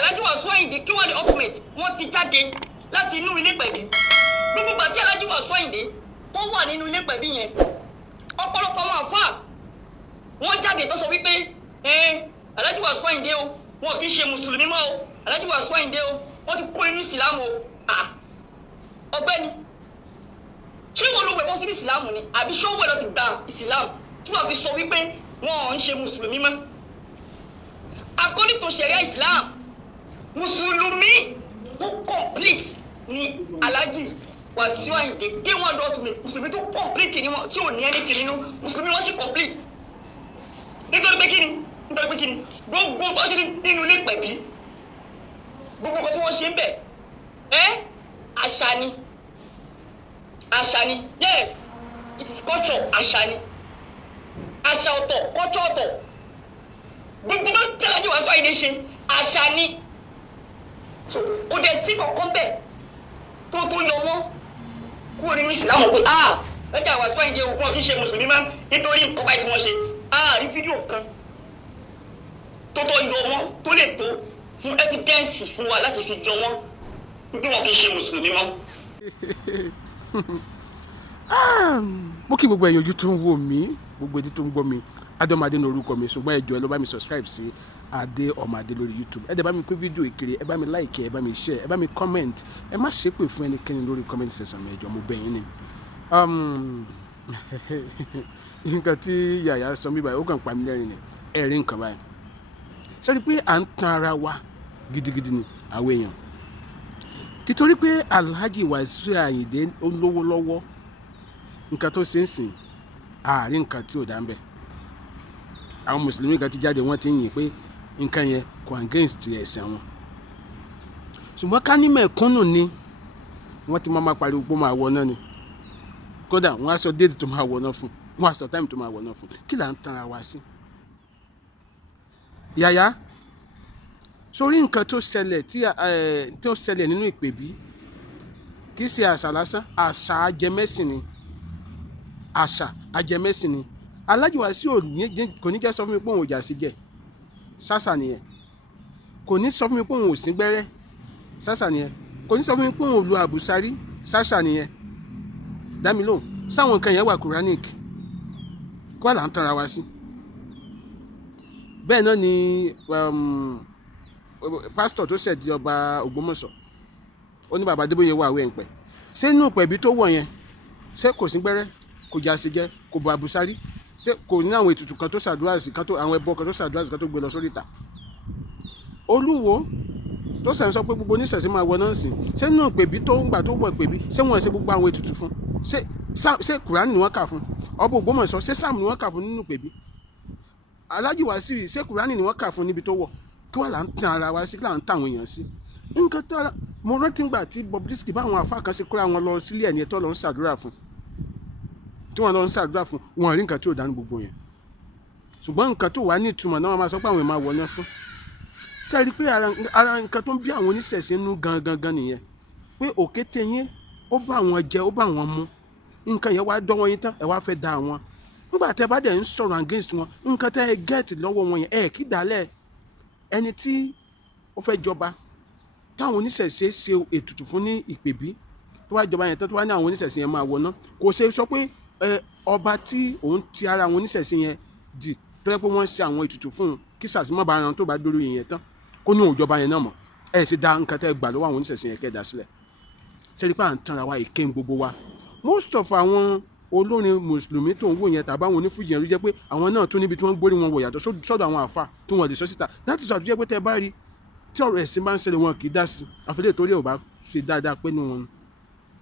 Alhaji Wasiu Ayinde kí wọ́n ní ultimate wọ́n ti jáde láti inú ilé pẹ̀bí gbogbo ìgbà tí Alhaji Wasiu Ayinde tó wà nínú ilé pẹ̀bí yẹn ọ̀pọ̀lọpọ̀ àwọn àfáà wọ́n jáde tó sọ wípé Alhaji Wasiu Ayinde o wọn kì í ṣe mùsùlùmí mọ́ o Alhaji Wasiu Ayinde o wọ́n ti kó inú ìsìlámù o ọ̀gbẹ́ni ṣé wọn ló wẹ̀wọ́ sí ìsìlámù ni àbí ṣọ́wọ́ ẹ̀ lọ ti gba ìsìlámù tí wọ́n fi sọ wípé wọn ò ń ṣe mùsùlùmí mọ́ according to Sharia Islam Musulumi tó complete ni Alhaji Wasiu Ayinde dé wọn lọ tún mùsùlùmí tó complete ni wọn tí ò ní ẹni tì nínú mùsùlùmí wọn sì complete nítorí pé kíni gbogbo tó ṣe nínú ilé pẹ̀bí gbogbo nǹkan tí wọ́n ṣe ń bẹ̀ àṣà ni yes it is culture àṣà ni àṣà ọ̀tọ̀ culture ọ̀tọ̀ gbogbo tó tẹ̀lé Alhaji Wasiu Ayinde ṣe àṣà ni so kò dẹ̀ sí kankan bẹ́ẹ̀ tó yọ wọ́n kúrò nínú ìsìlámù pé Alhaji Wasiu Ayinde wọn kì í ṣe mùsùlùmí mọ́ nítorí nǹkan báyìí tí wọ́n ṣe rí fídíò kan tó yọ wọ́n tó lè tó fún evidence fún wa láti fi jọ wọ́n bí wọn kì í ṣe mùsùlùmí mọ́. mo kí gbogbo ẹ̀yin ojú tó ń wò mí gbogbo etí tó ń gbọ́ mi Adéọmọadé ní orúkọ mi ṣùgbọ́n ẹ jọ̀ọ́ ẹ lọ bá mi subscribe sí Adéọmọadé lórí YouTube ẹ dẹ̀ bá mi pín fídíò ìkiri ẹ bá mi like ẹ bá mi share ẹ bá mi comment ẹ má ṣépè fún ẹnikẹ́ni lórí comment section mi ẹ jọ̀ọ́ mo bẹ̀ yín ni. nǹkan tí yàyà sọ mí báyìí ó kàn pa mí lẹ́rìn ni ẹ̀rí nǹkan báyìí ṣé rí pé à ń tan ara wa gidigidi ni àwọn èèyàn títorí pé Alhaji Wasiu Ayinde ó lówó lọ́wọ́ nǹkan tó ṣe ń sìn àárín nǹkan tí ò dá ń bẹ̀ àwọn mùsùlùmí kan ti jáde wọ́n ti ń yìn pé nǹkan yẹn kò against ẹ̀sìn wọn ṣùgbọ́n ká ní mẹ̀kúnnù ni wọ́n ti máa pariwo pé ó máa wọ náà ni kódà wọ́n á sọ déètì tó máa wọ náà fún wọ́n á sọ táìmù tó máa wọ náà fún kí là ń tan ara wa sí. yàyà sórí nǹkan tó ṣẹlẹ̀ nínú ìpèbí kì í ṣe àṣà lásán àṣà ajẹmẹ́sìn ni Alhaji Wasiu kò ní jẹ́ sọ fún mi pé òun ò jà sí jẹ ṣàṣà nìyẹn kò ní sọ fún mi pé òun ò sí gbẹ́rẹ́ ṣàṣà nìyẹn kò ní sọ fún mi pé òun ò lu àbùsárí ṣàṣà nìyẹn dámi lóhùn sáwọn nǹkan yẹn wà Quranic kó wà là ń tanra wa sí. bẹ́ẹ̀ náà ni pásítọ̀ tó ṣẹ̀ di ọba Ògbómọ̀ṣọ́ ó ní bàbá Adébóyè wà wẹ̀ ń pẹ́ ṣé inú pẹ̀bí tó wọ̀ yẹn ṣé kò sí gbẹ́rẹ́ kò jà sí jẹ kò bọ àbùsárí ṣé kò ní àwọn ètùtù kan tó ṣàdúrà sí àwọn ẹbọ kan tó ṣàdúrà sí kan tó gbé lọ sórí ìta Olúwo tó sẹ̀ ń sọ pé gbogbo oníṣẹ̀ṣe máa wọ náà sìn ṣé nínú pèbí tó ń gbà tó wọ̀ pèbí ṣé wọ́n ṣe gbogbo àwọn ètùtù fún ṣé Kùránì ni wọ́n kà fún ọba Ògbómọ̀ṣọ́ ṣé sáàmù ni wọ́n kà fún nínú pèbí Alhaji Wasiu ṣé Kùránì ni wọ́n kà fún níbi tó wọ̀ kí wọ́n là ń tan ara wa sí kí là ń tàwọn èèyàn sí. nǹkan tó mo rántí gbà tí Bobrisky báwọn àfáà kan ṣe kóra wọn lọ sílé ẹ̀ ní ẹ̀tọ́ lọ ń ṣàdúrà fún tí wọ́n lọ ń ṣàdúrà fún wọn rí nǹkan tí ò dánú gbogbo yẹn ṣùgbọ́n nǹkan tó wà ní ìtumọ̀ náà wọ́n máa sọ pé àwọn èèyàn máa wọlé fún ṣe rí pé ara nǹkan tó ń bí àwọn oníṣẹ̀ṣe nú gangan nìyẹn pé òkété yẹn ó bá àwọn jẹ ó bá àwọn mu nǹkan yẹn wá dọ́wọ́ yín tán ẹ wá fẹ́ da àwọn nígbà tẹ́ bá dẹ̀ ń sọ̀rọ̀ against wọn nǹkan tẹ́ ẹ gẹ́ẹ̀tì lọ́wọ́ wọn yẹn ẹ kí dálẹ̀ ẹni tí ó fẹ́ jọba táwọn oníṣẹ̀ṣe ṣe ètùtù fún ní ìpèbí tó wá jọba yẹn tó wá ní àwọn oníṣẹ̀ṣe yẹn máa wọná kò ṣe sọ pé ọba tí òun ti ara àwọn oníṣẹ̀ṣe yẹn dì tó yẹ pé wọ́n ṣe àwọn ètùtù fún un kí sàṣìmọ́ bá ara tó bá dórí yẹn tán kó ní òjọba yẹn náà mọ̀ ẹ̀ ṣe dá nǹkan tẹ́ gbà lọ́wọ́ àwọn oníṣẹ̀ṣe yẹn kẹ́ dá sílẹ̀ ṣe rí pé à ń tanra wa èké gbogbo wa most of àwọn olórin mùsùlùmí tó ń wò yẹn tàbí àwọn onífújì yẹn ló jẹ́ pé àwọn náà tún níbi tí wọ́n gbórí wọn wọ̀ yàtọ̀ sọ́dọ̀ àwọn àfa tí wọ́n lè sọ síta láti sọ àtúnjẹ́ pé tẹ́ bá rí tí ọ̀rọ̀ ẹ̀sìn bá ń ṣẹlẹ̀ wọn kì í dá sí àfẹ́lẹ́ torí ẹ̀ ò bá ṣe dáadáa pé nù wọn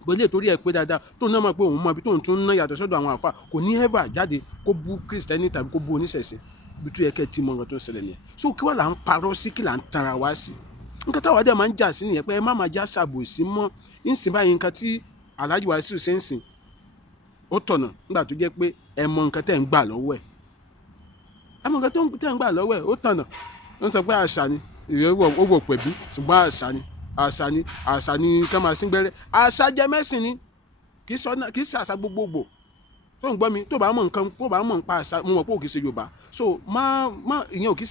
pẹ̀lú torí ẹ̀ pé dáadáa tó náà mọ̀ pé òun mọ̀ ibi tóun tún ná yàtọ̀ sọ́dọ̀ àwọn àfa kò ní ever jáde kó bú kírísítẹ́nì tàbí kó bú oníṣẹ̀ṣe ibi tó yẹ kẹ́ tí mọ̀ nǹkan tó ń ṣẹlẹ̀ nìyẹn so kí wọ́n là ń parọ́ sí kí là ń tanra wá sí nǹkan táwọn adé máa ń jà sí nìyẹn pé ẹ má máa já ṣàbòsí mọ́ ń sìn báyìí nǹkan tí Alhaji Wasiu ṣe ń sìn ó tọ̀nà nígbà tó jẹ́ pé ẹ mọ nǹkan tẹ́ ń gbà lọ́wọ́ ẹ̀ ẹ mọ nǹkan tẹ́ ń gbà lọ́wọ́ ẹ̀ ó tọ̀nà ó ń sọ pé àṣà ni ìrẹ́wọ̀ ó wò pẹ̀bí ṣùgbọ́n àṣà ni ká máa sín gbẹ́rẹ́ àṣà jẹ́ mẹ́sìn ni kì í ṣe àṣà gbogbogbò tó ń gbọ́ mi tó bá mọ̀ nípa àṣà mo mọ̀ pé ò kì í ṣe Yorùbá so ìyẹn ò kì í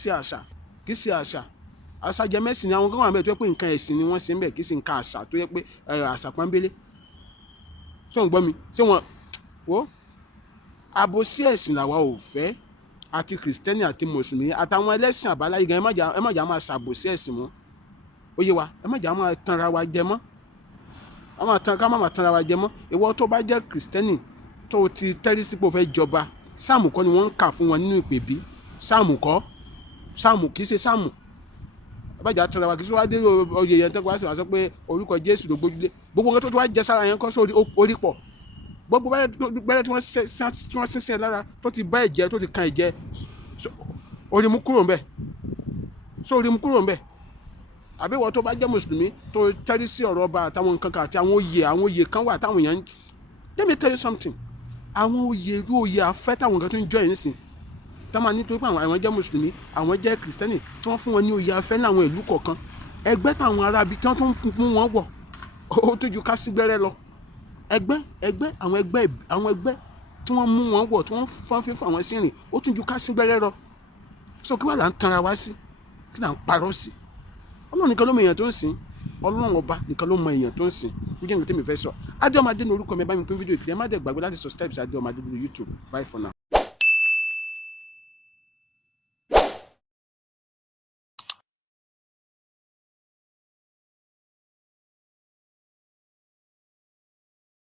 ṣe àṣà àṣàjẹmẹ́sìn ni àwọn kan wà bẹ́ẹ̀ tó yẹ pé nǹkan ẹ̀sìn ni wọ́n ṣe ń bẹ̀ kì í ṣe nǹkan àṣà tó yẹ pé àṣà pọ́nbélé. ṣé wọ́n gbọ́ mi ṣé wọ́n wo àbòsí ẹ̀sìn làwa ò fẹ́, àti kìrìsìtẹ́nì àti mùsùlùmí àtàwọn ẹlẹ́sìn àbáláyé gan ẹ má jà máa ṣàbòsí ẹ̀sìn mọ́, ó yé wa, ẹ má jà máa tanra wa jẹ mọ́, ká má máa tanra wa jẹ mọ́. Ìwọ tó bá jẹ́ kìrìsìtẹ́nì tó ti tẹ́rí sípò fẹ́ jọba, sáàmù kọ́ ni wọ́n ń kà fún wọn nínú ìpè bí, sáàmù kọ́, sáàmù kì í ṣe sáàmù. ẹ má jà tanra wa, kì í ṣe wá dé oyè yẹn tó wá sí wá sọ pé orúkọ Jésù ló gbójúlé, gbogbo nǹkan tó ti wá jẹ sára yẹn kọ́ sórí orí pọ̀, gbogbo bẹ́rẹ̀ tí wọ́n sínsẹ́ lára tó ti bá ẹ̀jẹ̀ tó ti kan ẹ̀jẹ̀, orí mú kúrò ńbẹ̀, orí mú kúrò ńbẹ̀. àbẹ̀wò tó bá jẹ́ mùsùlùmí tó tẹ́rí sí ọ̀rọ̀ ọba àtàwọn nǹkan kan àti àwọn oyè kan wà táwọn èèyàn, let me tell you something, àwọn oyè afẹ́ táwọn nǹkan tó ń jọ yìí nísìn tá máa nítorí pé àwọn jẹ́ mùsùlùmí, àwọn jẹ́ kìrìsìtẹ́nì tí wọ́n fún wọn ní oyè afẹ́ láwọn ìlú kọ̀ọ̀kan, ẹgbẹ́ táwọn arábí tí wọ́n tó ń mú wọn wọ̀ ó tó ju ká sí gbẹ́rẹ́ lọ. àwọn ẹgbẹ́ tí wọ́n mú wọn wọ̀ tí wọ́n fọ́n fífọ́ àwọn sí rìn ó tún ju ká sí gbẹ́rẹ́ lọ. so kí wà là ń tanra wá sí, kí là ń parọ́ sí? Ọlọ́run nìkan ló mọ èèyàn tó ń sìn, Ọlọ́run ọba nìkan ló mọ èèyàn tó ń sìn. ó jẹ́ nǹkan tí mi fẹ́ sọ. Adéọmọdé ní orúkọ mi, bá mi pín fídíò ìkìlẹ̀, má dẹ̀ gbàgbé láti subscribe sí Adéọmọdé lórí YouTube. Bye for now.